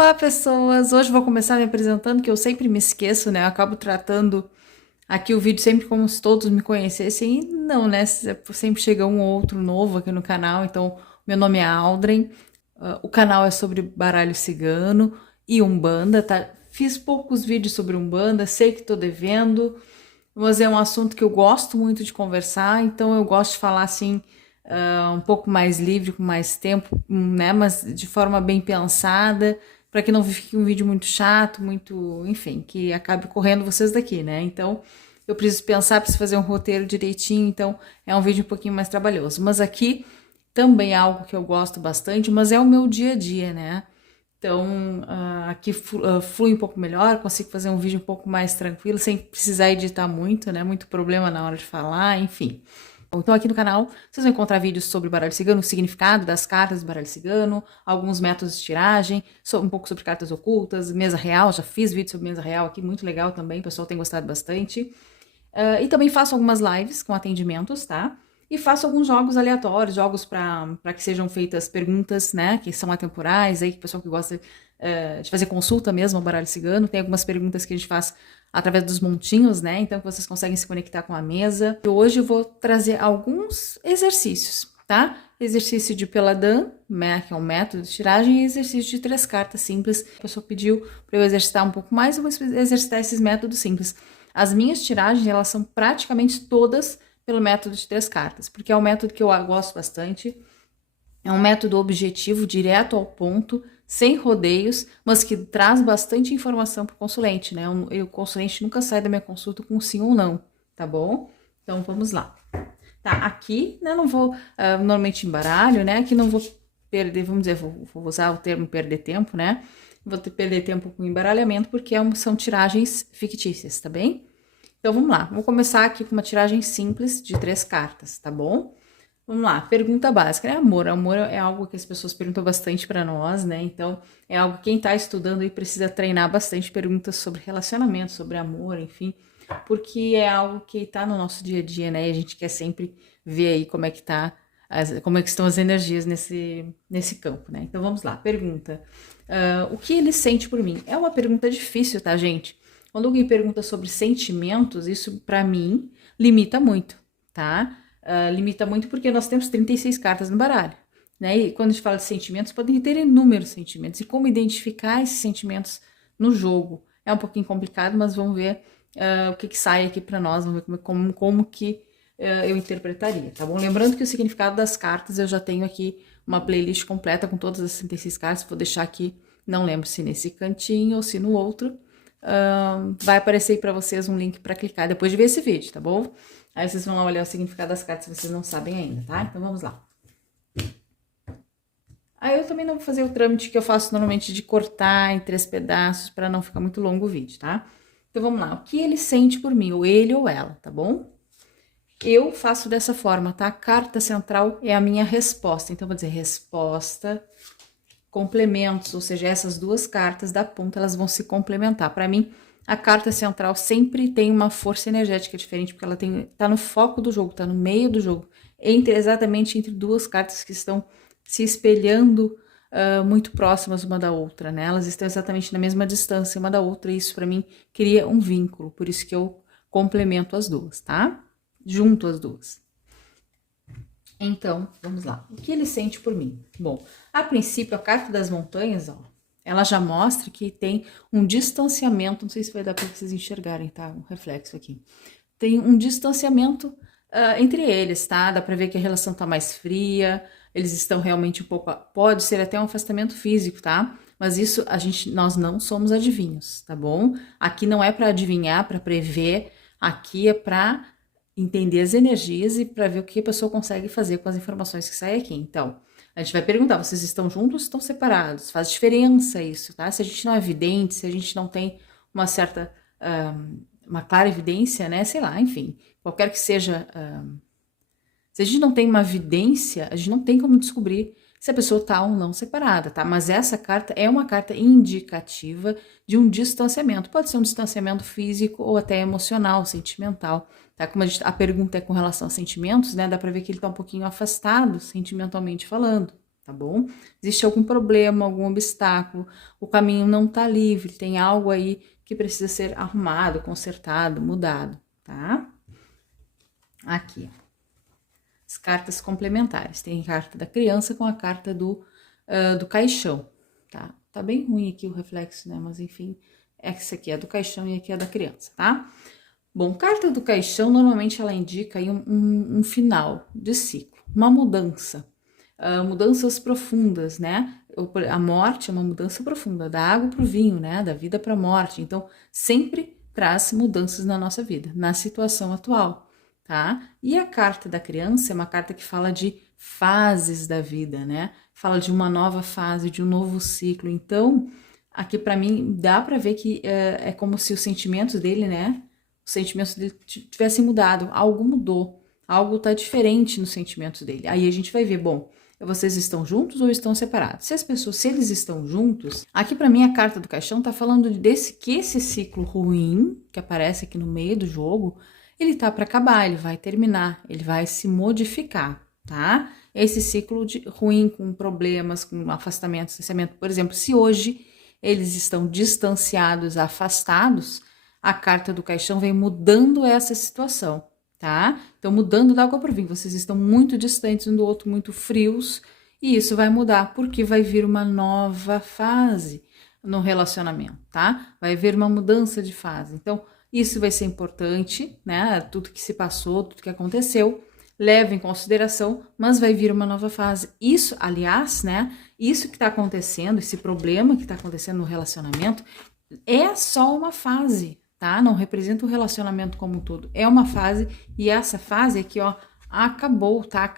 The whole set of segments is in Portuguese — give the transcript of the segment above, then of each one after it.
Olá, pessoas! Hoje vou começar me apresentando, que eu sempre me esqueço, né? Eu acabo tratando aqui o vídeo sempre como se todos me conhecessem, e não, né? Sempre chega um ou outro novo aqui no canal, então meu nome é Aldrin, o canal é sobre baralho cigano e Umbanda, tá? Fiz poucos vídeos sobre Umbanda, sei que tô devendo, mas é um assunto que eu gosto muito de conversar, então eu gosto de falar assim, um pouco mais livre, com mais tempo, né? Mas de forma bem pensada, para que não fique um vídeo muito chato, muito, enfim, que acabe correndo vocês daqui, né? Então eu preciso pensar, preciso fazer um roteiro direitinho, então é um vídeo um pouquinho mais trabalhoso. Mas aqui também é algo que eu gosto bastante, mas é o meu dia a dia, né? Então, aqui flui um pouco melhor, consigo fazer um vídeo um pouco mais tranquilo, sem precisar editar muito, né? Muito problema na hora de falar, enfim. Então, aqui no canal, vocês vão encontrar vídeos sobre baralho cigano, o significado das cartas do baralho cigano, alguns métodos de tiragem, um pouco sobre cartas ocultas, mesa real, já fiz vídeo sobre mesa real aqui, muito legal também, o pessoal tem gostado bastante. E também faço algumas lives com atendimentos, tá? E faço alguns jogos aleatórios, jogos para que sejam feitas perguntas, né, que são atemporais, aí, que o pessoal que gosta de fazer consulta mesmo ao baralho cigano, tem algumas perguntas que a gente faz através dos montinhos, né, então que vocês conseguem se conectar com a mesa. E hoje eu vou trazer alguns exercícios, tá? Exercício de Peladan, né, que é um método de tiragem, e exercício de 3 cartas simples. A pessoa pediu para eu exercitar um pouco mais, eu vou exercitar esses métodos simples. As minhas tiragens, elas são praticamente todas pelo método de 3 cartas, porque é um método que eu gosto bastante, é um método objetivo, direto ao ponto, sem rodeios, mas que traz bastante informação para o consulente, né? O consulente nunca sai da minha consulta com sim ou não, tá bom? Então vamos lá. Tá, aqui, né, não vou, normalmente embaralho, né? Aqui não vou perder, vamos dizer, vou usar o termo perder tempo, né? Vou perder tempo com embaralhamento, porque são tiragens fictícias, tá bem? Então, vamos lá. Vou começar aqui com uma tiragem simples de 3 cartas, tá bom? Vamos lá. Pergunta básica, é amor. Amor é algo que as pessoas perguntam bastante para nós, né? Então, é algo que quem tá estudando aí precisa treinar bastante perguntas sobre relacionamento, sobre amor, enfim, porque é algo que tá no nosso dia a dia, né? E a gente quer sempre ver aí como é que tá, como é que estão as energias nesse campo, né? Então, vamos lá. Pergunta. O que ele sente por mim? É uma pergunta difícil, tá, gente? Quando alguém pergunta sobre sentimentos, isso para mim limita muito, tá? Limita muito porque nós temos 36 cartas no baralho, né? E quando a gente fala de sentimentos, podem ter inúmeros sentimentos. E como identificar esses sentimentos no jogo? É um pouquinho complicado, mas vamos ver o que sai aqui para nós, vamos ver como que eu interpretaria, tá bom? Lembrando que o significado das cartas, eu já tenho aqui uma playlist completa com todas as 36 cartas, vou deixar aqui, não lembro se nesse cantinho ou se no outro, vai aparecer aí pra vocês um link para clicar depois de ver esse vídeo, tá bom? Aí vocês vão lá olhar o significado das cartas se vocês não sabem ainda, tá? Então vamos lá. Aí eu também não vou fazer o trâmite que eu faço normalmente de cortar em 3 pedaços para não ficar muito longo o vídeo, tá? Então vamos lá. O que ele sente por mim, ou ele ou ela, tá bom? Eu faço dessa forma, tá? A carta central é a minha resposta. Então, eu vou dizer resposta, complementos, ou seja, essas 2 cartas da ponta, elas vão se complementar. Para mim, a carta central sempre tem uma força energética diferente, porque ela tá no foco do jogo, tá no meio do jogo, exatamente entre 2 cartas que estão se espelhando muito próximas uma da outra, né? Elas estão exatamente na mesma distância uma da outra, e isso para mim cria um vínculo, por isso que eu complemento as 2, tá? Junto as 2. Então, vamos lá. O que ele sente por mim? Bom, a princípio, a carta das montanhas, ó, ela já mostra que tem um distanciamento, não sei se vai dar para vocês enxergarem, tá? Um reflexo aqui. Tem um distanciamento entre eles, tá? Dá para ver que a relação tá mais fria, eles estão realmente um pouco, pode ser até um afastamento físico, tá? Mas isso nós não somos adivinhos, tá bom? Aqui não é para adivinhar, para prever, aqui é para entender as energias e para ver o que a pessoa consegue fazer com as informações que saem aqui. Então, a gente vai perguntar, vocês estão juntos ou estão separados? Faz diferença isso, tá? Se a gente não é vidente, se a gente não tem uma certa, uma clara evidência, né? Sei lá, enfim, qualquer que seja, se a gente não tem uma evidência, a gente não tem como descobrir se a pessoa tá ou não separada, tá? Mas essa carta é uma carta indicativa de um distanciamento. Pode ser um distanciamento físico ou até emocional, sentimental, tá? Como a pergunta é com relação a sentimentos, né? Dá pra ver que ele tá um pouquinho afastado, sentimentalmente falando, tá bom? Existe algum problema, algum obstáculo, o caminho não tá livre, tem algo aí que precisa ser arrumado, consertado, mudado, tá? Aqui, as cartas complementares. Tem a carta da criança com a carta do caixão, tá? Tá bem ruim aqui o reflexo, né? Mas enfim, essa aqui é do caixão e aqui é da criança, tá? Bom, carta do caixão, normalmente ela indica aí um final de ciclo, uma mudança, mudanças profundas, né? A morte é uma mudança profunda, da água para o vinho, né? Da vida para a morte. Então, sempre traz mudanças na nossa vida, na situação atual, tá? E a carta da criança é uma carta que fala de fases da vida, né? Fala de uma nova fase, de um novo ciclo. Então, aqui para mim dá para ver que é como se os sentimentos dele, né? Os sentimentos dele tivessem mudado, algo mudou, algo tá diferente nos sentimentos dele. Aí a gente vai ver, bom, vocês estão juntos ou estão separados? Se eles estão juntos, aqui para mim a carta do caixão tá falando que esse ciclo ruim que aparece aqui no meio do jogo, ele tá para acabar, ele vai terminar, ele vai se modificar, tá? Esse ciclo ruim com problemas, com afastamento, distanciamento, por exemplo, se hoje eles estão distanciados, afastados, a carta do caixão vem mudando essa situação, tá? Então, mudando da água para o vinho. Vocês estão muito distantes um do outro, muito frios, e isso vai mudar, porque vai vir uma nova fase no relacionamento, tá? Vai haver uma mudança de fase. Então, isso vai ser importante, né? Tudo que se passou, tudo que aconteceu, leva em consideração, mas vai vir uma nova fase. Isso, aliás, né? Isso que está acontecendo, esse problema que está acontecendo no relacionamento, é só uma fase, tá? Não representa o relacionamento como um todo. É uma fase, e essa fase aqui, ó, acabou, tá?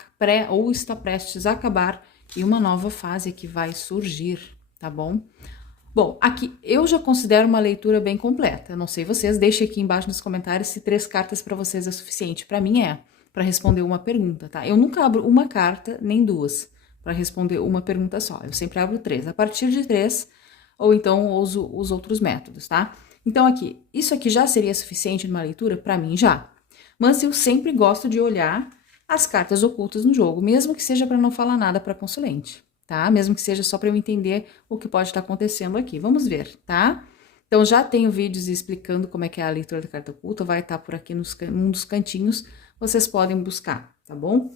Ou está prestes a acabar, e uma nova fase que vai surgir, tá bom? Bom, aqui eu já considero uma leitura bem completa. Eu não sei vocês, deixem aqui embaixo nos comentários se 3 cartas para vocês é suficiente. Para mim é, para responder uma pergunta, tá? Eu nunca abro uma carta, nem 2, para responder uma pergunta só. Eu sempre abro 3. A partir de 3, ou então uso os outros métodos, tá? Então aqui, isso aqui já seria suficiente numa leitura? Para mim já. Mas eu sempre gosto de olhar as cartas ocultas no jogo, mesmo que seja para não falar nada para consulente, tá? Mesmo que seja só para eu entender o que pode estar acontecendo aqui. Vamos ver, tá? Então já tenho vídeos explicando como é que é a leitura da carta oculta, vai estar por aqui num dos cantinhos, vocês podem buscar, tá bom?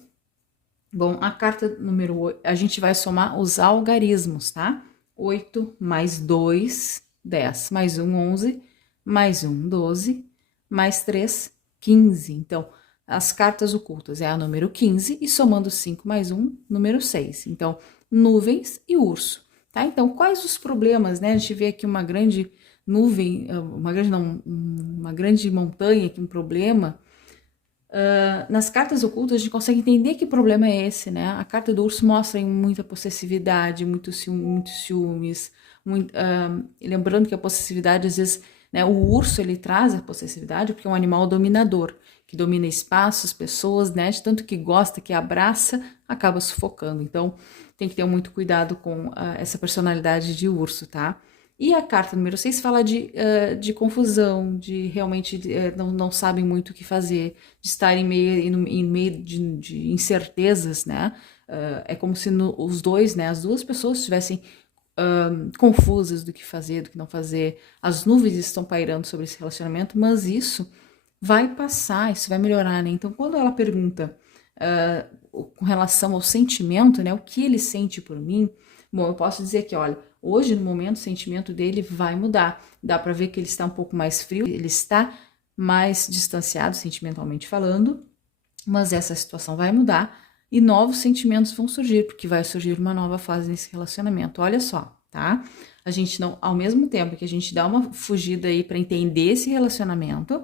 Bom, a carta número 8, a gente vai somar os algarismos, tá? 8 mais 2, 10, mais 1, 11, mais 1, 12, mais 3, 15. Então, as cartas ocultas é a número 15 e somando 5 mais 1, número 6. Então, nuvens e urso, tá? Então, quais os problemas, né? A gente vê aqui uma grande nuvem, uma grande montanha aqui, um problema. Nas cartas ocultas a gente consegue entender que problema é esse, né? A carta do urso mostra muita possessividade, muitos ciúmes, lembrando que a possessividade às vezes, né, o urso ele traz a possessividade porque é um animal dominador, que domina espaços, pessoas, né? De tanto que gosta, que abraça, acaba sufocando. Então tem que ter muito cuidado com essa personalidade de urso, tá? E a carta número 6 fala de confusão, de realmente não sabem muito o que fazer, de estar em meio de incertezas, né? É como se os dois, né, as duas pessoas estivessem confusas do que fazer, do que não fazer. As nuvens estão pairando sobre esse relacionamento, mas isso vai passar, isso vai melhorar, né? Então, quando ela pergunta com relação ao sentimento, né, o que ele sente por mim, bom, eu posso dizer que, olha, hoje, no momento, o sentimento dele vai mudar. Dá para ver que ele está um pouco mais frio, ele está mais distanciado, sentimentalmente falando, mas essa situação vai mudar e novos sentimentos vão surgir, porque vai surgir uma nova fase nesse relacionamento. Olha só, tá? A gente não, ao mesmo tempo que a gente dá uma fugida aí para entender esse relacionamento,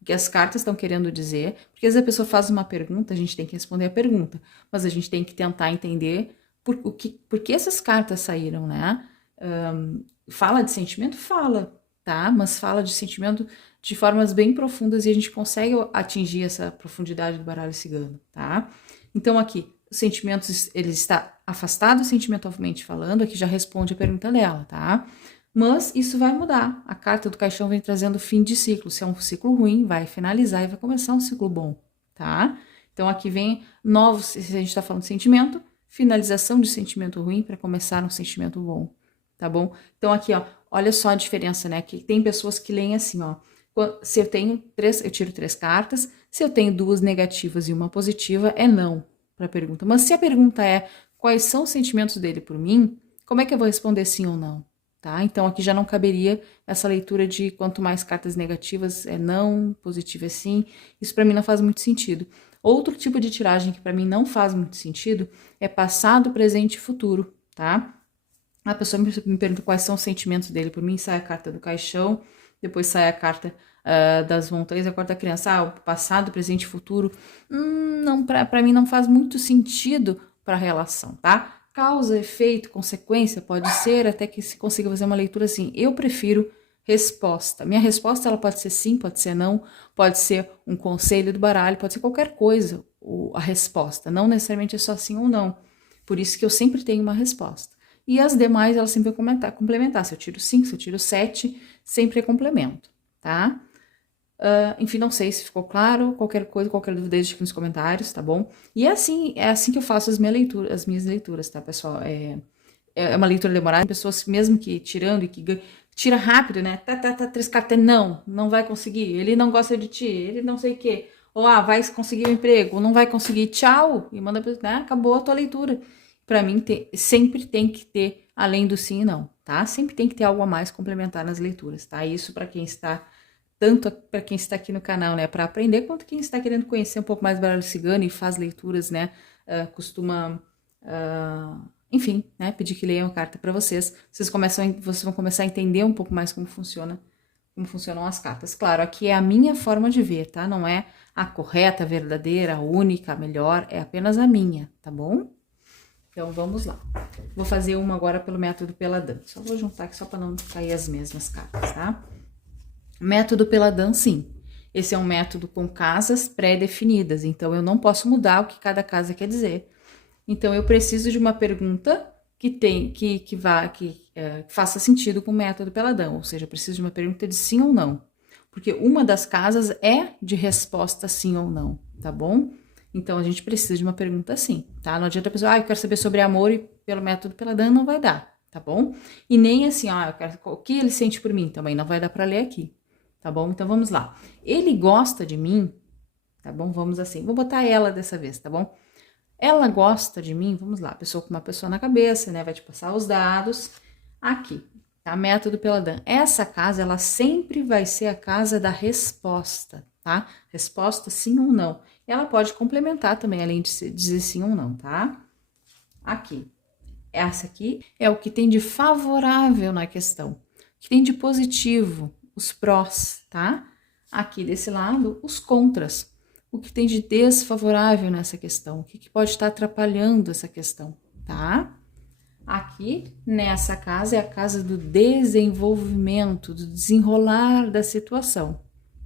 o que as cartas estão querendo dizer, porque às vezes a pessoa faz uma pergunta, a gente tem que responder a pergunta, mas a gente tem que tentar entender por que essas cartas saíram, né? Fala de sentimento? Fala, tá? Mas fala de sentimento de formas bem profundas e a gente consegue atingir essa profundidade do baralho cigano, tá? Então aqui, os sentimentos, ele está afastado sentimentalmente falando, aqui já responde a pergunta dela, tá? Mas isso vai mudar. A carta do caixão vem trazendo fim de ciclo. Se é um ciclo ruim, vai finalizar e vai começar um ciclo bom, tá? Então aqui vem novos, se a gente tá falando de sentimento, finalização de sentimento ruim para começar um sentimento bom, tá bom? Então aqui, ó, olha só a diferença, né? Que tem pessoas que leem assim, ó. Se eu tenho eu tiro 3 cartas. Se eu tenho 2 negativas e uma positiva, é não para a pergunta. Mas se a pergunta é quais são os sentimentos dele por mim, como é que eu vou responder sim ou não? Tá? Então aqui já não caberia essa leitura de quanto mais cartas negativas é não, positivo é sim. Isso para mim não faz muito sentido. Outro tipo de tiragem que para mim não faz muito sentido é passado, presente e futuro, tá? A pessoa me pergunta quais são os sentimentos dele por mim, sai a carta do caixão, depois sai a carta das montanhas, a quarta da criança, o passado, presente e futuro. Não, para mim não faz muito sentido para a relação, tá? Causa, efeito, consequência, pode ser até que se consiga fazer uma leitura assim. Eu prefiro resposta. Minha resposta ela pode ser sim, pode ser não, pode ser um conselho do baralho, pode ser qualquer coisa, a resposta. Não necessariamente é só sim ou não. Por isso que eu sempre tenho uma resposta. E as demais, elas sempre vão complementar. Se eu tiro 5, se eu tiro 7, sempre é complemento, tá? Enfim, não sei se ficou claro. Qualquer coisa, qualquer dúvida, deixe aqui nos comentários, tá bom? E é assim que eu faço as minhas leituras, tá, pessoal? É uma leitura demorada. Tem pessoas mesmo que tirando e que tira rápido, né? 3 cartas, não vai conseguir. Ele não gosta de ti, ele não sei o quê. Ou, vai conseguir um emprego, ou não vai conseguir, tchau. E manda, né? Acabou a tua leitura. Para mim, sempre tem que ter, além do sim e não, tá? Sempre tem que ter algo a mais complementar nas leituras, tá? Isso para quem está, tanto para quem está aqui no canal, né, para aprender, quanto quem está querendo conhecer um pouco mais do baralho cigano e faz leituras, né, costuma, enfim, né, pedir que leiam a carta para vocês. Vocês vão começar a entender um pouco mais como funcionam as cartas. Claro, aqui é a minha forma de ver, tá? Não é a correta, a verdadeira, a única, a melhor, é apenas a minha, tá bom? Então, vamos lá. Vou fazer uma agora pelo método Peladan. Só vou juntar aqui só para não cair as mesmas cartas, tá? Método Peladan, sim. Esse é um método com casas pré-definidas, então eu não posso mudar o que cada casa quer dizer. Então, eu preciso de uma pergunta que faça sentido com o método Peladan, ou seja, eu preciso de uma pergunta de sim ou não. Porque uma das casas é de resposta sim ou não, tá bom? Então, a gente precisa de uma pergunta assim, tá? Não adianta a pessoa, eu quero saber sobre amor e pelo método Peladan não vai dar, tá bom? E nem assim, eu quero, o que ele sente por mim, também não vai dar para ler aqui, tá bom? Então, vamos lá. Ele gosta de mim, tá bom? Vamos assim, vou botar ela dessa vez, tá bom? Ela gosta de mim, vamos lá, pessoa com uma pessoa na cabeça, né? Vai te passar os dados aqui, tá? Método Peladan. Essa casa, ela sempre vai ser a casa da resposta, tá? Resposta sim ou não. Ela pode complementar também, além de dizer sim ou não, tá? Aqui. Essa aqui é o que tem de favorável na questão. O que tem de positivo, os prós, tá? Aqui desse lado, os contras. O que tem de desfavorável nessa questão. O que pode estar atrapalhando essa questão, tá? Aqui, nessa casa, é a casa do desenvolvimento, do desenrolar da situação,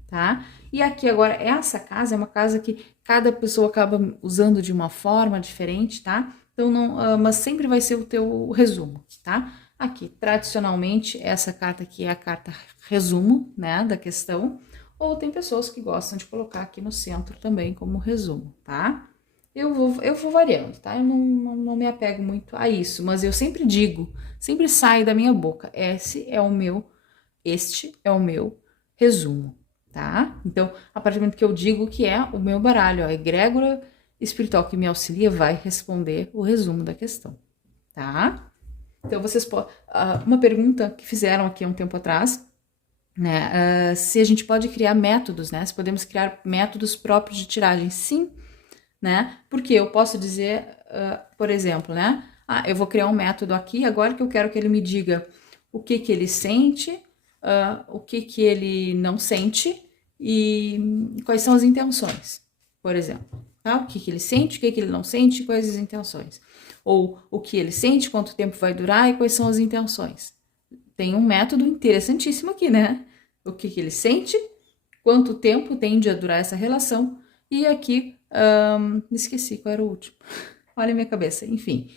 tá? E aqui agora, essa casa é uma casa que cada pessoa acaba usando de uma forma diferente, tá? Então, não, mas sempre vai ser o teu resumo, tá? Aqui, tradicionalmente, essa carta aqui é a carta resumo, né, da questão. Ou tem pessoas que gostam de colocar aqui no centro também como resumo, tá? Eu vou variando, tá? Eu não me apego muito a isso, mas eu sempre digo, sempre sai da minha boca, este é o meu resumo, tá? Então, a partir do momento que eu digo que é o meu baralho, a egrégora espiritual que me auxilia vai responder o resumo da questão, tá? Então, vocês podem... uma pergunta que fizeram aqui há um tempo atrás, né? Se a gente pode criar métodos, né? Se podemos criar métodos próprios de tiragem. Sim, né? Porque eu posso dizer, por exemplo, né? Eu vou criar um método aqui, agora que eu quero que ele me diga o que ele sente, o que ele não sente e quais são as intenções, por exemplo. Tá? O que ele sente, o que ele não sente, quais as intenções. Ou o que ele sente, quanto tempo vai durar e quais são as intenções. Tem um método interessantíssimo aqui, né? O que ele sente, quanto tempo tende a durar essa relação. E aqui, esqueci qual era o último. Olha a minha cabeça, enfim.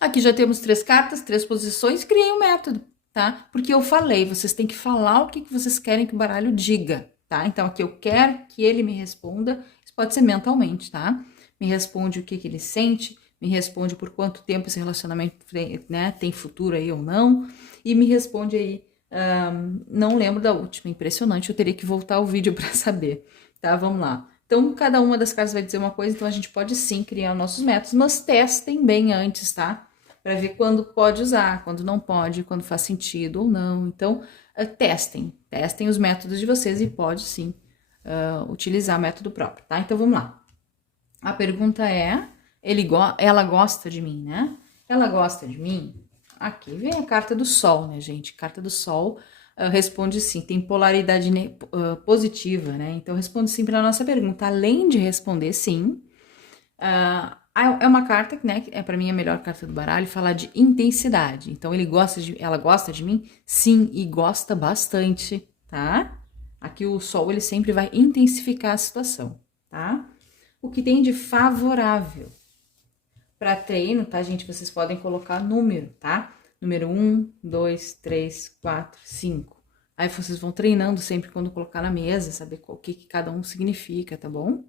Aqui já temos 3 cartas, 3 posições, criei um método, tá? Porque eu falei, vocês têm que falar o que vocês querem que o baralho diga, tá? Então aqui eu quero que ele me responda, isso pode ser mentalmente, tá? Me responde o que ele sente, me responde por quanto tempo esse relacionamento, né, tem futuro aí ou não, e me responde aí, não lembro da última, impressionante, eu teria que voltar o vídeo para saber, tá? Vamos lá. Então, cada uma das cartas vai dizer uma coisa, então a gente pode sim criar nossos métodos, mas testem bem antes, tá? Para ver quando pode usar, quando não pode, quando faz sentido ou não. Então, testem os métodos de vocês e pode sim utilizar método próprio, tá? Então, vamos lá. A pergunta é, ela gosta de mim, né? Ela gosta de mim? Aqui vem a carta do Sol, né, gente? Carta do Sol responde sim, tem polaridade positiva, né? Então, responde sim para a nossa pergunta. Além de responder sim, é uma carta, né, que é para mim a melhor carta do baralho, fala de intensidade. Então, ela gosta de mim? Sim, e gosta bastante, tá? Aqui o Sol, ele sempre vai intensificar a situação, tá? O que tem de favorável para treino, tá, gente? Vocês podem colocar número, tá? Número 1, 2, 3, 4, 5. Aí vocês vão treinando sempre quando colocar na mesa, saber o que cada um significa, tá bom?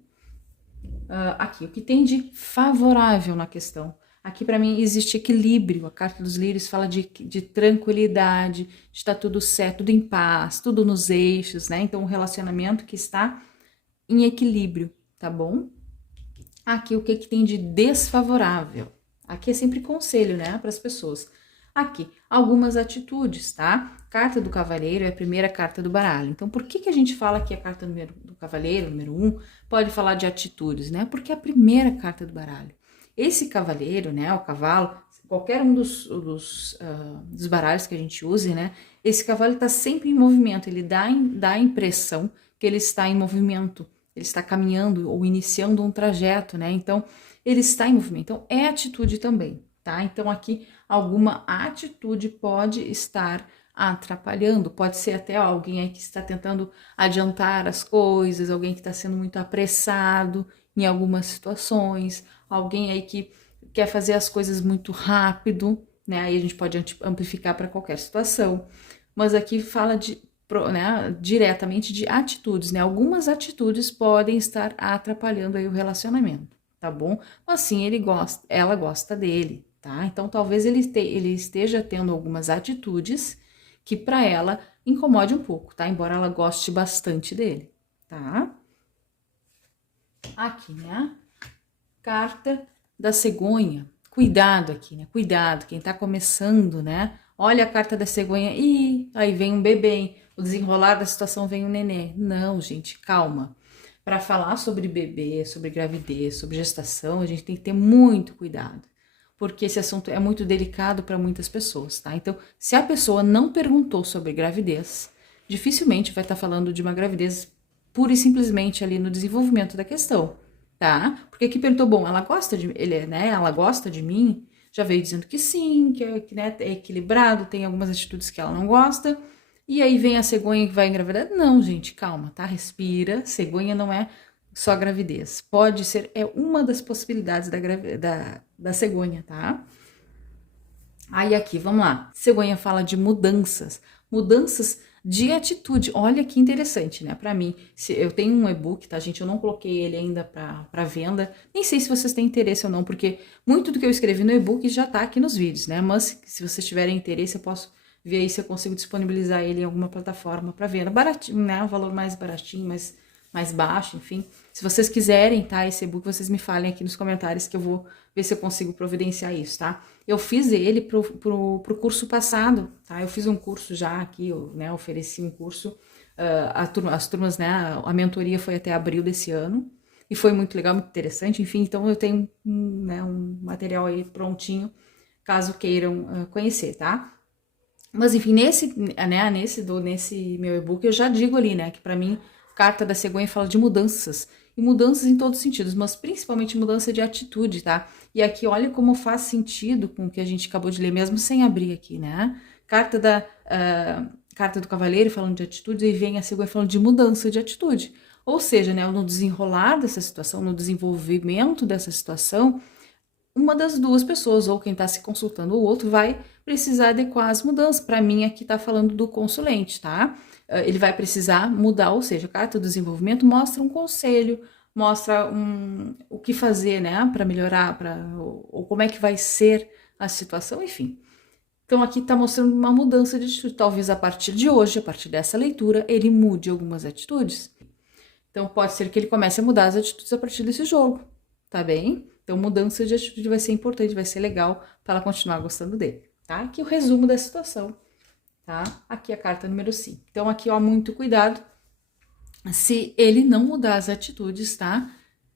Aqui, o que tem de favorável na questão? Aqui, para mim, existe equilíbrio. A carta dos lírios fala de tranquilidade, de estar tudo certo, tudo em paz, tudo nos eixos, né? Então, um relacionamento que está em equilíbrio, tá bom? Aqui, o que tem de desfavorável? Aqui é sempre conselho, né, para as pessoas. Aqui, algumas atitudes, tá? Carta do cavaleiro é a primeira carta do baralho. Então, por que a gente fala que a carta do cavaleiro, número 1, pode falar de atitudes, né? Porque é a primeira carta do baralho. Esse cavaleiro, né, o cavalo, qualquer um dos baralhos que a gente use, né? Esse cavalo está sempre em movimento, ele dá a impressão que ele está em movimento, ele está caminhando ou iniciando um trajeto, né? Então, ele está em movimento. Então, é atitude também, tá? Então, aqui, alguma atitude pode estar atrapalhando, pode ser até alguém aí que está tentando adiantar as coisas, alguém que está sendo muito apressado em algumas situações, alguém aí que quer fazer as coisas muito rápido, né? Aí a gente pode amplificar para qualquer situação. Mas aqui fala né, diretamente de atitudes, né? Algumas atitudes podem estar atrapalhando aí o relacionamento, tá bom? Mas sim, ela gosta dele, tá? Então talvez ele esteja tendo algumas atitudes que para ela incomode um pouco, tá? Embora ela goste bastante dele, tá? Aqui, né? Carta da cegonha. Cuidado aqui, né? Cuidado, quem tá começando, né? Olha a carta da cegonha, e aí vem um bebê, o desenrolar da situação vem um nenê. Não, gente, calma. Para falar sobre bebê, sobre gravidez, sobre gestação, a gente tem que ter muito cuidado, porque esse assunto é muito delicado para muitas pessoas, tá? Então, se a pessoa não perguntou sobre gravidez, dificilmente vai estar falando de uma gravidez pura e simplesmente ali no desenvolvimento da questão, tá? Porque aqui perguntou, bom, ela gosta de ele, né? Ela gosta de mim? Já veio dizendo que sim, que né, é equilibrado, tem algumas atitudes que ela não gosta. E aí vem a cegonha que vai engravidar? Não, gente, calma, tá? Respira. Cegonha não é só gravidez. Pode ser, é uma das possibilidades da cegonha, tá? Aí aqui, vamos lá. Cegonha fala de mudanças. Mudanças de atitude. Olha que interessante, né? Para mim, eu tenho um e-book, tá, gente? Eu não coloquei ele ainda para venda. Nem sei se vocês têm interesse ou não, porque muito do que eu escrevi no e-book já tá aqui nos vídeos, né? Mas se vocês tiverem interesse, eu posso ver aí se eu consigo disponibilizar ele em alguma plataforma para venda. Baratinho, né? Um valor mais baratinho, mais baixo, enfim. Se vocês quiserem, tá, esse e-book, vocês me falem aqui nos comentários que eu vou ver se eu consigo providenciar isso, tá? Eu fiz ele pro curso passado, tá? Eu fiz um curso já aqui, né? Ofereci um curso, as turmas, né? A mentoria foi até abril desse ano e foi muito legal, muito interessante, enfim. Então eu tenho né, um material aí prontinho, caso queiram conhecer, tá? Mas enfim, nesse meu e-book eu já digo ali, né? Que pra mim, carta da cegonha fala de mudanças. E mudanças em todos os sentidos, mas principalmente mudança de atitude, tá? E aqui, olha como faz sentido com o que a gente acabou de ler, mesmo sem abrir aqui, né? Carta do cavaleiro falando de atitudes, e vem a cegonha falando de mudança de atitude. Ou seja, né, no desenrolar dessa situação, no desenvolvimento dessa situação, uma das duas pessoas, ou quem está se consultando, ou o outro, vai precisar adequar as mudanças. Para mim, aqui está falando do consulente, tá? Ele vai precisar mudar, ou seja, a carta do desenvolvimento mostra um conselho, mostra o que fazer, né, para melhorar, ou como é que vai ser a situação, enfim. Então aqui está mostrando uma mudança de atitude. Talvez a partir de hoje, a partir dessa leitura, ele mude algumas atitudes. Então pode ser que ele comece a mudar as atitudes a partir desse jogo, tá bem? Então mudança de atitude vai ser importante, vai ser legal para ela continuar gostando dele, tá? Aqui o resumo da situação, tá? Aqui a carta número 5. Então aqui, ó, muito cuidado se ele não mudar as atitudes, tá?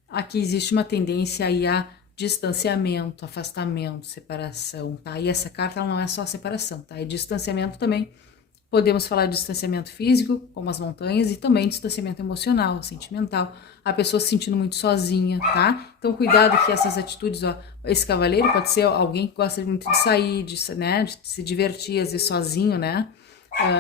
Aqui existe uma tendência aí a distanciamento, afastamento, separação, tá? E essa carta ela não é só separação, tá? É distanciamento também. Podemos falar de distanciamento físico, como as montanhas, e também distanciamento emocional, sentimental. A pessoa se sentindo muito sozinha, tá? Então, cuidado que essas atitudes, ó, esse cavaleiro pode ser alguém que gosta muito de sair, né, de se divertir, às vezes sozinho, né?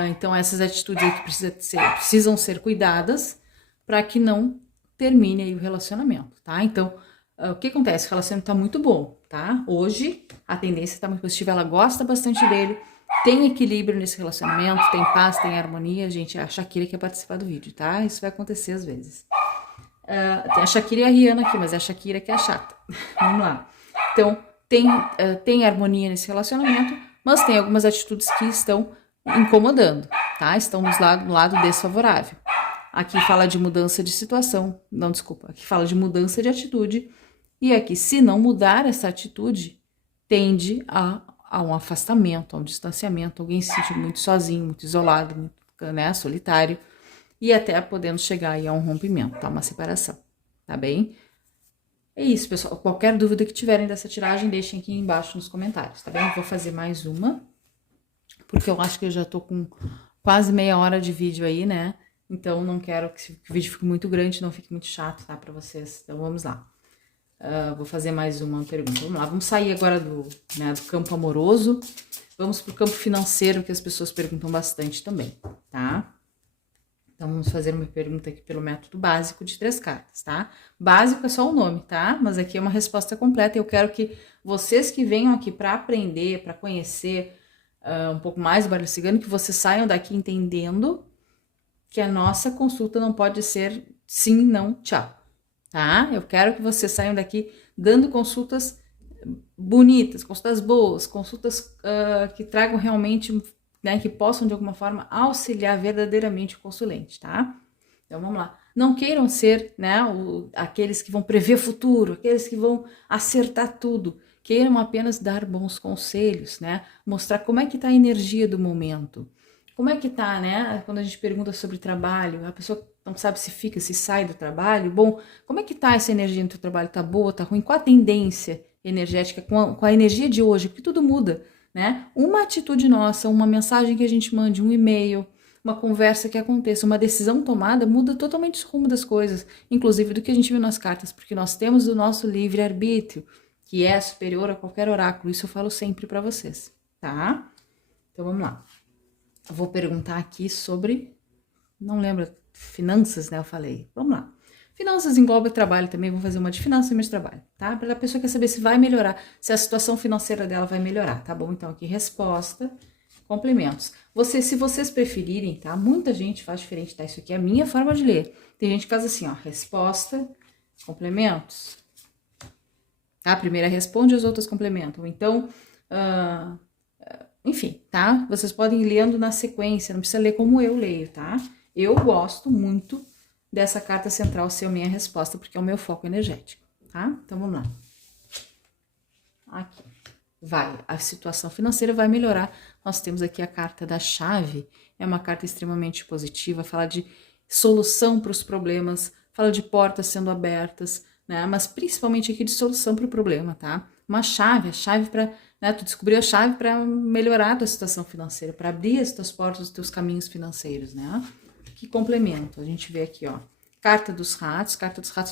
Então, essas atitudes aí que precisam ser cuidadas para que não termine aí o relacionamento, tá? Então, o que acontece? O relacionamento tá muito bom, tá? Hoje, a tendência tá muito positiva, ela gosta bastante dele, tem equilíbrio nesse relacionamento, tem paz, tem harmonia. Gente, é a Shakira quer participar do vídeo, tá? Isso vai acontecer às vezes. Tem a Shakira e a Rihanna aqui, mas é a Shakira que é a chata. Vamos lá. Então, tem harmonia nesse relacionamento, mas tem algumas atitudes que estão incomodando, tá? Estão no lado desfavorável. Aqui fala de mudança de situação. Não, desculpa. Aqui fala de mudança de atitude. E aqui, se não mudar essa atitude, tende a um afastamento, a um distanciamento, alguém se sente muito sozinho, muito isolado, muito, né, solitário, e até podendo chegar aí a um rompimento, tá? Uma separação, tá bem? É isso, pessoal. Qualquer dúvida que tiverem dessa tiragem, deixem aqui embaixo nos comentários, tá bem? Eu vou fazer mais uma, porque eu acho que eu já tô com quase meia hora de vídeo aí, né? Então, não quero que o vídeo fique muito grande, não fique muito chato, tá, pra vocês. Então, vamos lá. Vou fazer mais uma pergunta. Vamos lá, vamos sair agora do campo amoroso. Vamos pro campo financeiro, que as pessoas perguntam bastante também, tá? Então, vamos fazer uma pergunta aqui pelo método básico de 3 cartas, tá? Básico é só o nome, tá? Mas aqui é uma resposta completa e eu quero que vocês que venham aqui para aprender, para conhecer um pouco mais do baralho cigano, que vocês saiam daqui entendendo que a nossa consulta não pode ser sim, não, tchau, tá? Eu quero que vocês saiam daqui dando consultas bonitas, consultas boas, consultas que tragam realmente, né, que possam de alguma forma auxiliar verdadeiramente o consulente, tá? Então vamos lá. Não queiram ser, né, aqueles que vão prever o futuro, aqueles que vão acertar tudo. Queiram apenas dar bons conselhos, né? Mostrar como é que tá a energia do momento. Como é que tá, né? Quando a gente pergunta sobre trabalho, a pessoa não sabe se fica, se sai do trabalho. Bom, como é que tá essa energia no teu trabalho? Tá boa, tá ruim? Qual a tendência energética, com a energia de hoje? Porque tudo muda, né? Uma atitude nossa, uma mensagem que a gente mande, um e-mail, uma conversa que aconteça, uma decisão tomada, muda totalmente o rumo das coisas, inclusive do que a gente viu nas cartas, porque nós temos o nosso livre-arbítrio, que é superior a qualquer oráculo. Isso eu falo sempre para vocês, tá? Então vamos lá. Eu vou perguntar aqui sobre, não lembro, finanças, né? Eu falei. Vamos lá. Finanças engloba trabalho também, vou fazer uma de finanças e uma de trabalho, tá? Para a pessoa quer saber se vai melhorar, se a situação financeira dela vai melhorar, tá bom? Então aqui resposta, complementos. Se vocês preferirem, tá? Muita gente faz diferente, tá? Isso aqui é a minha forma de ler. Tem gente que faz assim, ó, resposta, complementos. Tá? A primeira responde, as outras complementam. Então, enfim, tá? Vocês podem ir lendo na sequência, não precisa ler como eu leio, tá? Eu gosto muito dessa carta central ser a minha resposta, porque é o meu foco energético, tá? Então, vamos lá. Aqui. A situação financeira vai melhorar. Nós temos aqui a carta da chave, é uma carta extremamente positiva, fala de solução para os problemas, fala de portas sendo abertas, né? Mas principalmente aqui de solução para o problema, tá? Uma chave, a chave para, né? Tu descobriu a chave para melhorar a tua situação financeira, para abrir as tuas portas, os teus caminhos financeiros, né? Que complemento, a gente vê aqui, ó. Carta dos ratos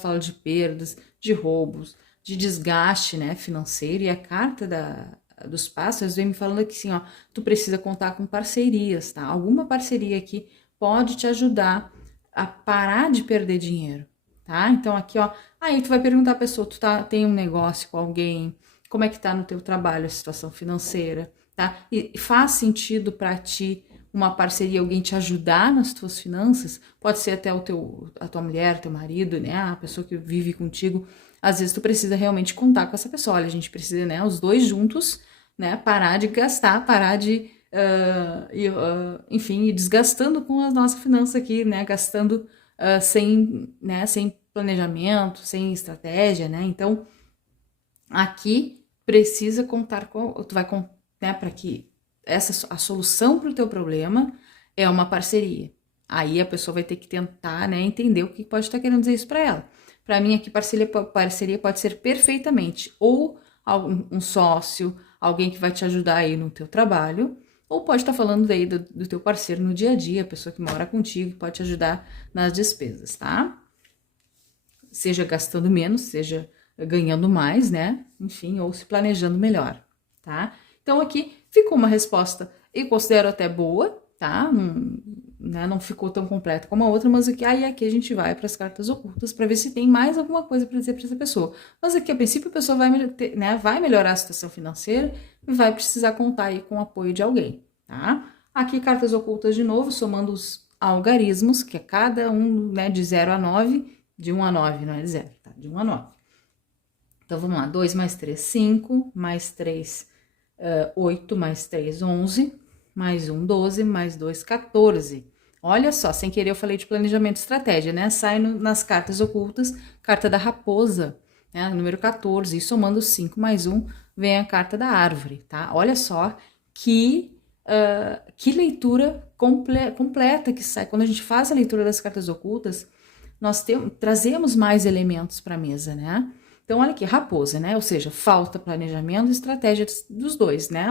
fala de perdas, de roubos, de desgaste, né, financeiro, e a carta dos pássaros vem me falando aqui assim, ó, tu precisa contar com parcerias, tá? Alguma parceria aqui pode te ajudar a parar de perder dinheiro, tá? Então aqui, ó, aí tu vai perguntar à pessoa, tem um negócio com alguém, como é que tá no teu trabalho a situação financeira, tá? E faz sentido para ti uma parceria, alguém te ajudar nas tuas finanças, pode ser até a tua mulher, teu marido, né, a pessoa que vive contigo. Às vezes tu precisa realmente contar com essa pessoa. Olha, a gente precisa, né, os dois juntos, né, parar de gastar, parar de, enfim, ir desgastando com a nossa finança aqui, né, gastando sem planejamento, sem estratégia, né, então aqui precisa contar com, tu vai, né, para que a solução para o teu problema é uma parceria. Aí a pessoa vai ter que tentar, né, entender o que pode estar querendo dizer isso para ela. Para mim aqui parceria pode ser perfeitamente ou um sócio, alguém que vai te ajudar aí no teu trabalho, ou pode estar falando daí do teu parceiro no dia a dia, a pessoa que mora contigo, pode te ajudar nas despesas, tá? Seja gastando menos, seja ganhando mais, né? Enfim, ou se planejando melhor, tá? Então aqui ficou uma resposta, eu considero até boa, tá? Não ficou tão completa como a outra, mas aqui a gente vai para as cartas ocultas para ver se tem mais alguma coisa para dizer para essa pessoa. Mas aqui, a princípio, a pessoa vai melhorar a situação financeira e vai precisar contar aí com o apoio de alguém, tá? Aqui, cartas ocultas de novo, somando os algarismos, que é cada um, né, de 0 a 9, de 1 a 9, não é de 0, tá? De 1 a 9. Então, vamos lá, 2 mais 3, 5, mais 3, 8, mais 3, 11, mais 1, 12, mais 2, 14. Olha só, sem querer eu falei de planejamento e estratégia, né? Sai nas cartas ocultas, carta da raposa, né? Número 14, e somando 5 mais 1, vem a carta da árvore, tá? Olha só que leitura completa que sai. Quando a gente faz a leitura das cartas ocultas, nós trazemos mais elementos para a mesa, né? Então, olha aqui, raposa, né? Ou seja, falta planejamento e estratégia dos dois, né?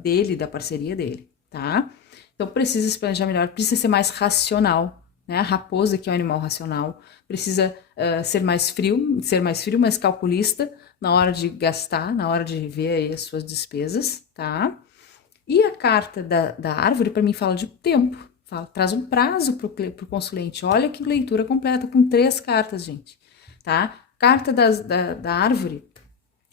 Dele, da parceria dele, tá? Então, precisa se planejar melhor, precisa ser mais racional, né? A raposa, que é um animal racional, precisa ser mais frio, mais calculista na hora de gastar, na hora de ver aí as suas despesas, tá? E a carta da árvore, para mim, fala de tempo, traz um prazo pro consulente. Olha que leitura completa, com 3 cartas, gente, tá? Carta da árvore,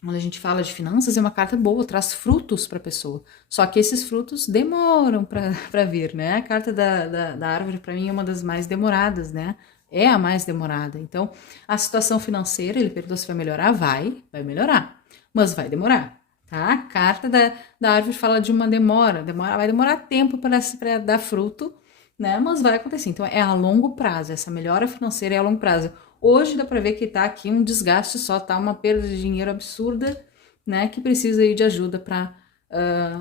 quando a gente fala de finanças, é uma carta boa, traz frutos para a pessoa. Só que esses frutos demoram para vir, né? A carta da árvore, para mim, é uma das mais demoradas, né? É a mais demorada. Então, a situação financeira, ele perguntou se vai melhorar? Vai melhorar, mas vai demorar, tá? A carta da árvore fala de uma demora, vai demorar tempo para dar fruto, né? Mas vai acontecer. Então, é a longo prazo, essa melhora financeira é a longo prazo. Hoje dá para ver que tá aqui um desgaste só, tá uma perda de dinheiro absurda, né? Que precisa aí de ajuda para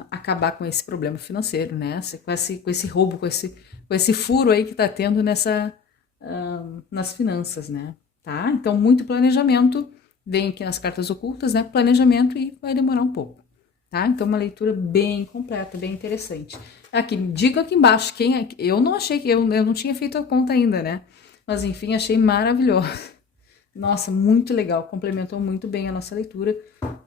acabar com esse problema financeiro, né? Com esse roubo, com esse furo aí que tá tendo nas finanças, né? Tá? Então, muito planejamento, vem aqui nas cartas ocultas, né? Planejamento e vai demorar um pouco, tá? Então, uma leitura bem completa, bem interessante. Aqui, diga aqui embaixo, eu não achei que eu não tinha feito a conta ainda, né? Mas, enfim, achei maravilhoso. Nossa, muito legal. Complementou muito bem a nossa leitura,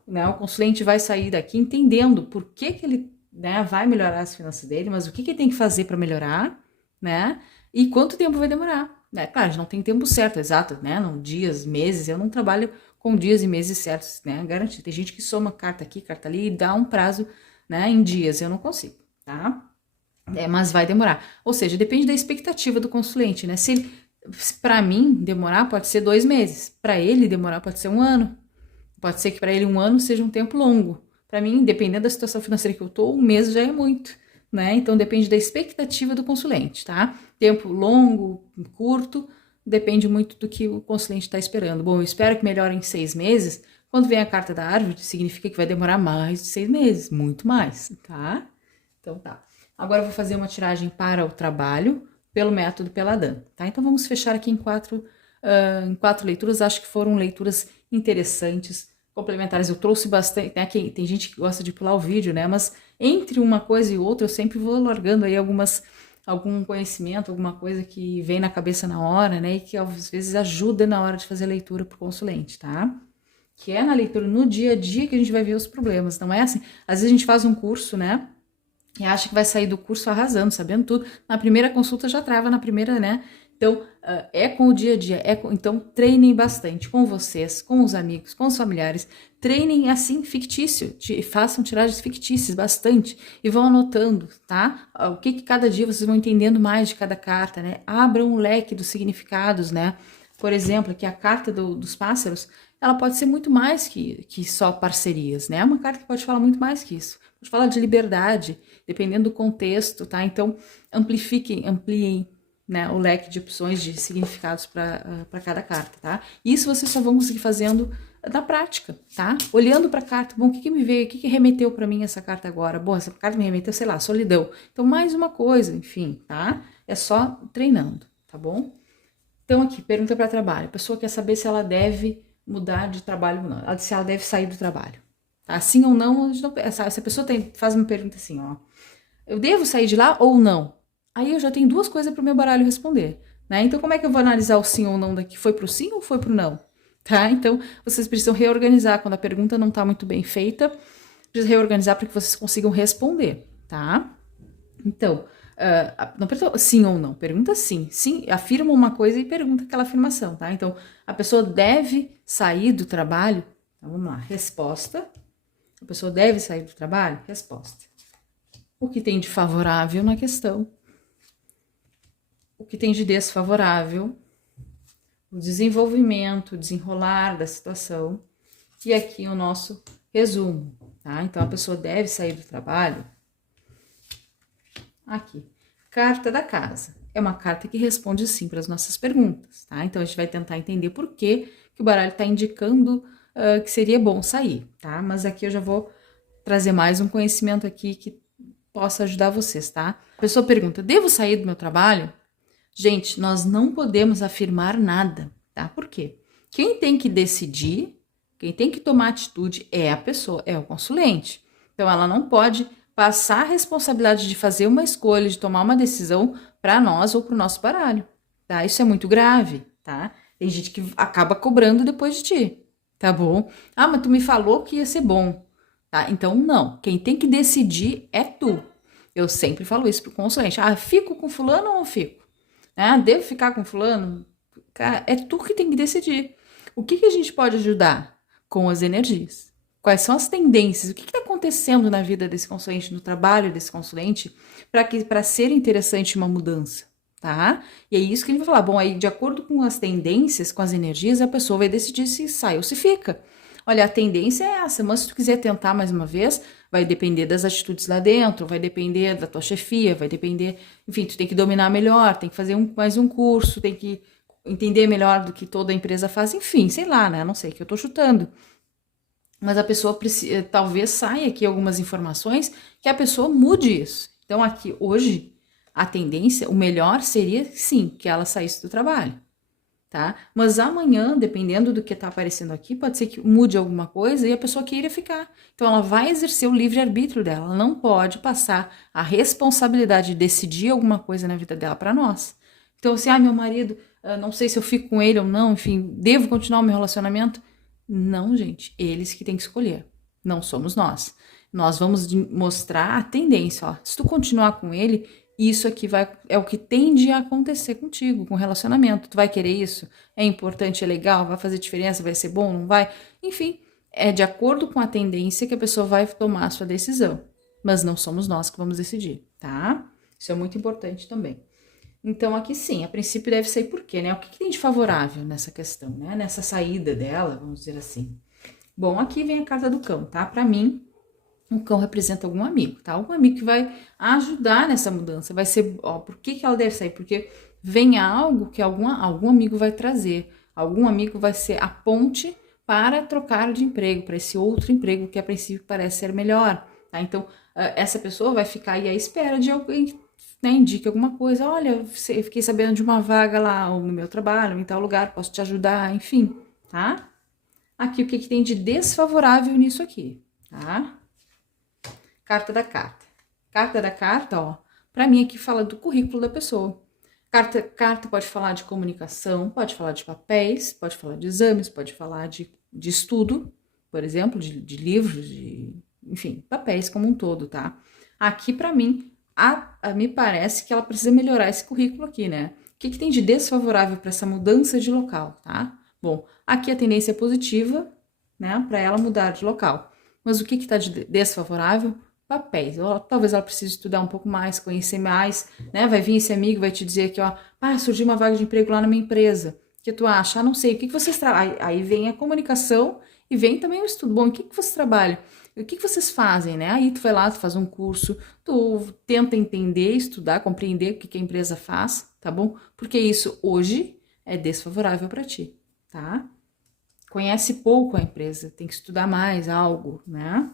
né? O consulente vai sair daqui entendendo por que ele, né, vai melhorar as finanças dele, mas o que ele tem que fazer para melhorar, né? E quanto tempo vai demorar, né? Claro, a gente não tem tempo certo, exato, né? Não dias, meses. Eu não trabalho com dias e meses certos, né? Garantido. Tem gente que soma carta aqui, carta ali e dá um prazo, né, em dias. Eu não consigo, tá? Mas vai demorar. Ou seja, depende da expectativa do consulente, né? Para mim, demorar pode ser 2 meses. Para ele, demorar pode ser 1 ano. Pode ser que para ele 1 ano seja um tempo longo. Para mim, dependendo da situação financeira que eu tô, 1 mês já é muito, né? Então, depende da expectativa do consulente, tá? Tempo longo, curto, depende muito do que o consulente está esperando. Bom, eu espero que melhore em 6 meses. Quando vem a carta da árvore, significa que vai demorar mais de 6 meses, muito mais, tá? Então, tá. Agora eu vou fazer uma tiragem para o trabalho, pelo método Peladan, tá? Então vamos fechar aqui em 4 leituras. Acho que foram leituras interessantes, complementares. Eu trouxe bastante, né? Tem gente que gosta de pular o vídeo, né? Mas entre uma coisa e outra, eu sempre vou largando aí algum conhecimento, alguma coisa que vem na cabeça na hora, né? E que às vezes ajuda na hora de fazer a leitura pro consulente, tá? Que é na leitura no dia a dia que a gente vai ver os problemas, não é assim? Às vezes a gente faz um curso, né? E acha que vai sair do curso arrasando, sabendo tudo. Na primeira consulta já trava, na primeira, né? Então, é com o dia a dia, então treinem bastante com vocês, com os amigos, com os familiares, treinem assim fictício, façam tiragens fictícias bastante e vão anotando, tá? O que cada dia vocês vão entendendo mais de cada carta, né? Abram um leque dos significados, né? Por exemplo, aqui a carta dos pássaros, ela pode ser muito mais que só parcerias, né? É uma carta que pode falar muito mais que isso. Pode falar de liberdade, dependendo do contexto, tá? Então, ampliem, né, o leque de opções de significados para cada carta, tá? Isso vocês só vão conseguir fazendo na prática, tá? Olhando para a carta, bom, o que me veio, o que remeteu para mim essa carta agora? Bom, essa carta me remeteu, sei lá, solidão. Então, mais uma coisa, enfim, tá? É só treinando, tá bom? Então, aqui, pergunta para trabalho. A pessoa quer saber se ela deve mudar de trabalho ou não, se ela deve sair do trabalho. Tá? Sim ou não, se a pessoa faz uma pergunta assim, ó, eu devo sair de lá ou não? Aí eu já tenho duas coisas para o meu baralho responder, né? Então, como é que eu vou analisar o sim ou não daqui? Foi pro sim ou foi pro não? Tá? Então, vocês precisam reorganizar quando a pergunta não tá muito bem feita, precisa reorganizar para que vocês consigam responder, tá? Então, não pergunta sim ou não, pergunta sim. Sim, afirma uma coisa e pergunta aquela afirmação, tá? Então, a pessoa deve sair do trabalho? Então, vamos lá, resposta. A pessoa deve sair do trabalho? Resposta. O que tem de favorável na questão? O que tem de desfavorável? O desenvolvimento, o desenrolar da situação. E aqui o nosso resumo, tá? Então, a pessoa deve sair do trabalho? Aqui, carta da casa. É uma carta que responde sim para as nossas perguntas, tá? Então, a gente vai tentar entender por que o baralho está indicando que seria bom sair, tá? Mas aqui eu já vou trazer mais um conhecimento aqui que possa ajudar vocês, tá? A pessoa pergunta, devo sair do meu trabalho? Gente, nós não podemos afirmar nada, tá? Por quê? Quem tem que decidir, quem tem que tomar atitude é a pessoa, é o consulente. Então, ela não pode passar a responsabilidade de fazer uma escolha, de tomar uma decisão para nós ou para o nosso baralho, tá? Isso é muito grave, tá? Tem gente que acaba cobrando depois de ti, tá bom? Ah, mas tu me falou que ia ser bom, tá? Então, não. Quem tem que decidir é tu. Eu sempre falo isso pro consulente. Ah, fico com fulano ou não fico? Ah, devo ficar com fulano? Cara, é tu que tem que decidir. O que a gente pode ajudar? Com as energias. Quais são as tendências? O que está acontecendo na vida desse consulente, no trabalho desse consulente, para ser interessante uma mudança, tá? E é isso que ele vai falar. Bom, aí de acordo com as tendências, com as energias, a pessoa vai decidir se sai ou se fica. Olha, a tendência é essa, mas se tu quiser tentar mais uma vez, vai depender das atitudes lá dentro, vai depender da tua chefia, vai depender, enfim, tu tem que dominar melhor, tem que fazer mais um curso, tem que entender melhor do que toda a empresa faz, enfim, sei lá, né? Não sei, que eu tô chutando. Mas a pessoa precisa, talvez saia aqui algumas informações que a pessoa mude isso. Então, aqui, hoje, a tendência, o melhor seria, sim, que ela saísse do trabalho, tá? Mas amanhã, dependendo do que tá aparecendo aqui, pode ser que mude alguma coisa e a pessoa queira ficar. Então, ela vai exercer o livre-arbítrio dela. Ela não pode passar a responsabilidade de decidir alguma coisa na vida dela para nós. Então, assim, meu marido, não sei se eu fico com ele ou não, enfim, devo continuar o meu relacionamento? Não, gente, eles que têm que escolher, não somos nós. Nós vamos mostrar a tendência, ó. Se tu continuar com ele, isso aqui é o que tende a acontecer contigo, com o relacionamento. Tu vai querer isso? É importante, é legal, vai fazer diferença, vai ser bom, não vai? Enfim, é de acordo com a tendência que a pessoa vai tomar a sua decisão. Mas não somos nós que vamos decidir, tá? Isso é muito importante também. Então, aqui sim, a princípio deve ser por quê, né? O que tem de favorável nessa questão, né? Nessa saída dela, vamos dizer assim. Bom, aqui vem a carta do cão, tá? Para mim, o cão representa algum amigo, tá? Algum amigo que vai ajudar nessa mudança. Vai ser, ó, por que ela deve sair? Porque vem algo que algum amigo vai trazer. Algum amigo vai ser a ponte para trocar de emprego, para esse outro emprego que a princípio parece ser melhor, tá? Então, essa pessoa vai ficar aí à espera de alguém, né, indique alguma coisa. Olha, eu fiquei sabendo de uma vaga lá no meu trabalho, em tal lugar, posso te ajudar, enfim, tá? Aqui, o que tem de desfavorável nisso aqui, tá? Carta da carta. Carta da carta, ó, pra mim aqui fala do currículo da pessoa. Carta pode falar de comunicação, pode falar de papéis, pode falar de exames, pode falar de estudo, por exemplo, de livros, enfim, papéis como um todo, tá? Aqui, pra mim, me parece que ela precisa melhorar esse currículo aqui, né? que tem de desfavorável para essa mudança de local, tá? Bom, aqui a tendência é positiva, né, para ela mudar de local. Mas o que está de desfavorável? Papéis. Talvez ela precise estudar um pouco mais, conhecer mais, né? Vai vir esse amigo, vai te dizer que, ó, surgiu uma vaga de emprego lá na minha empresa. O que tu acha? Ah, não sei. O que vocês trabalham? Aí vem a comunicação e vem também o estudo. Bom, o que vocês trabalham? O que vocês fazem, né? Aí tu vai lá, tu faz um curso, tu tenta entender, estudar, compreender o que a empresa faz, tá bom? Porque isso hoje é desfavorável para ti, tá? Conhece pouco a empresa, tem que estudar mais algo, né?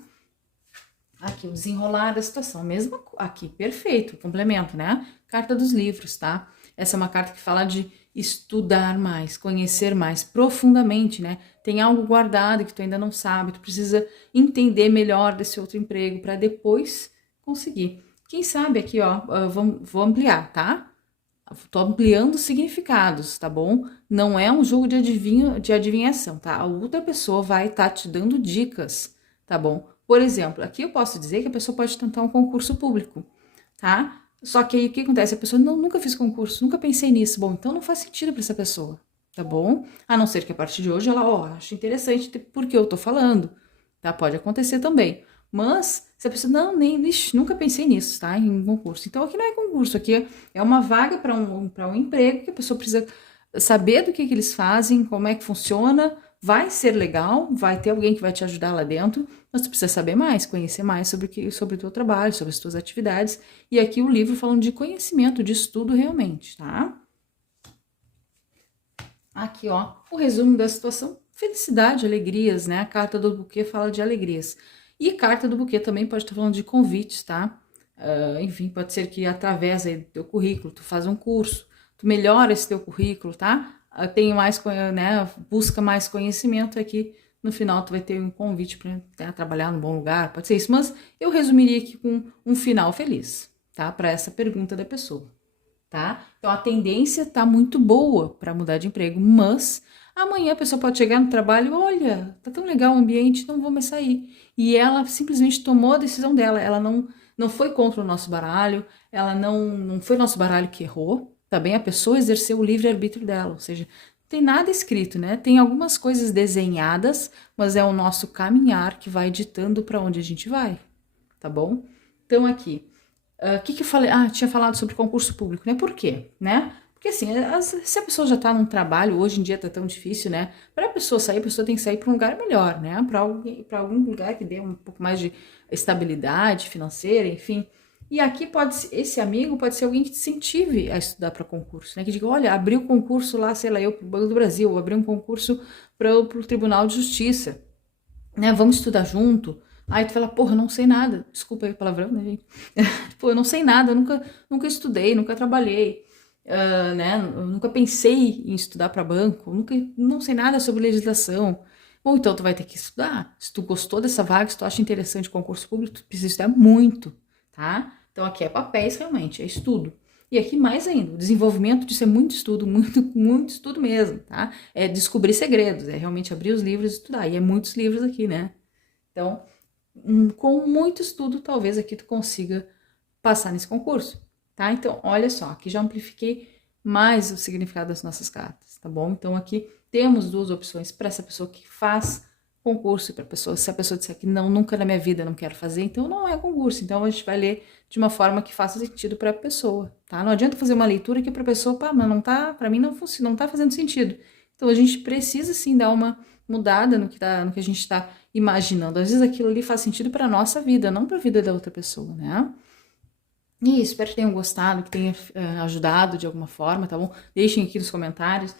Aqui, o desenrolar da situação, mesmo aqui, perfeito, complemento, né? Carta dos livros, tá? Essa é uma carta que fala de estudar mais, conhecer mais profundamente, né? Tem algo guardado que tu ainda não sabe, tu precisa entender melhor desse outro emprego para depois conseguir. Quem sabe aqui, ó, vou ampliar, tá? Tô ampliando significados, tá bom? Não é um jogo de adivinhação, tá? A outra pessoa vai estar te dando dicas, tá bom? Por exemplo, aqui eu posso dizer que a pessoa pode tentar um concurso público, tá? Só que aí o que acontece? A pessoa nunca fez concurso, nunca pensei nisso. Bom, então não faz sentido para essa pessoa, tá bom? A não ser que a partir de hoje ela, acha interessante porque eu tô falando, tá? Pode acontecer também. Mas, se a pessoa, nunca pensei nisso, tá? Em concurso. Então, aqui não é concurso, aqui é uma vaga para um emprego que a pessoa precisa saber do que eles fazem, como é que funciona, vai ser legal, vai ter alguém que vai te ajudar lá dentro, mas tu precisa saber mais, conhecer mais sobre o teu trabalho, sobre as tuas atividades. E aqui o livro falando de conhecimento, de estudo realmente, tá? Aqui, ó, o resumo da situação. Felicidade, alegrias, né? A carta do buquê fala de alegrias. E a carta do buquê também pode estar falando de convites, tá? Enfim, pode ser que através aí do teu currículo, tu faz um curso, tu melhora esse teu currículo, tá? Tem mais, né? Busca mais conhecimento aqui. No final, tu vai ter um convite para, né, trabalhar num bom lugar, pode ser isso. Mas eu resumiria aqui com um final feliz, tá? Para essa pergunta da pessoa, tá? Então a tendência tá muito boa para mudar de emprego, mas amanhã a pessoa pode chegar no trabalho, olha, tá tão legal o ambiente, não vou mais sair. E ela simplesmente tomou a decisão dela, ela não foi contra o nosso baralho, ela não foi nosso baralho que errou, tá bem? A pessoa exerceu o livre-arbítrio dela, ou seja, não tem nada escrito, né? Tem algumas coisas desenhadas, mas é o nosso caminhar que vai ditando para onde a gente vai, tá bom? Então aqui, o que eu falei? Tinha falado sobre concurso público, né? Por quê? Né? Porque assim, se a pessoa já tá num trabalho, hoje em dia tá tão difícil, né? Para a pessoa sair, a pessoa tem que sair para um lugar melhor, né? Para algum lugar que dê um pouco mais de estabilidade financeira, enfim. E aqui esse amigo pode ser alguém que te incentive a estudar para concurso, né? Que diga, olha, abri o concurso lá, sei lá, eu pro Banco do Brasil, ou abri um concurso para o Tribunal de Justiça, né? Vamos estudar junto. Aí tu fala, porra, eu não sei nada. Desculpa aí o palavrão, né, gente? Pô, eu não sei nada, eu nunca estudei, nunca trabalhei, né? Eu nunca pensei em estudar para banco, não sei nada sobre legislação. Ou então tu vai ter que estudar. Se tu gostou dessa vaga, se tu acha interessante o concurso público, tu precisa estudar muito, tá? Então aqui é papéis realmente, é estudo. E aqui mais ainda, o desenvolvimento disso é muito estudo, muito estudo mesmo, tá? É descobrir segredos, é realmente abrir os livros e estudar. E é muitos livros aqui, né? Então, com muito estudo, talvez aqui tu consiga passar nesse concurso, tá? Então, olha só, aqui já amplifiquei mais o significado das nossas cartas, tá bom? Então, aqui temos duas opções para essa pessoa que faz concurso e para pessoa, se a pessoa disser que não, nunca na minha vida não quero fazer, então não é concurso. Então, a gente vai ler de uma forma que faça sentido para a pessoa, tá? Não adianta fazer uma leitura que para a pessoa, pá, mas não tá, para mim não funciona, não tá fazendo sentido. Então, a gente precisa sim dar uma mudada no que a gente está imaginando. Às vezes aquilo ali faz sentido para nossa vida, não para a vida da outra pessoa, né? E espero que tenham gostado, que tenha ajudado de alguma forma, tá bom? Deixem aqui nos comentários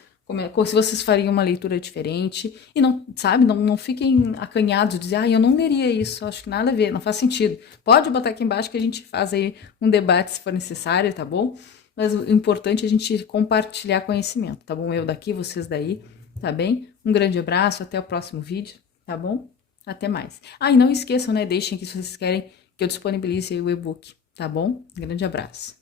se vocês fariam uma leitura diferente. E não, sabe, não fiquem acanhados de dizer, eu não leria isso, acho que nada a ver, não faz sentido. Pode botar aqui embaixo que a gente faz aí um debate se for necessário, tá bom? Mas o importante é a gente compartilhar conhecimento, tá bom? Eu daqui, vocês daí, tá bem? Um grande abraço, até o próximo vídeo, tá bom? Até mais. E não esqueçam, né? Deixem aqui se vocês querem que eu disponibilize aí o e-book, tá bom? Um grande abraço.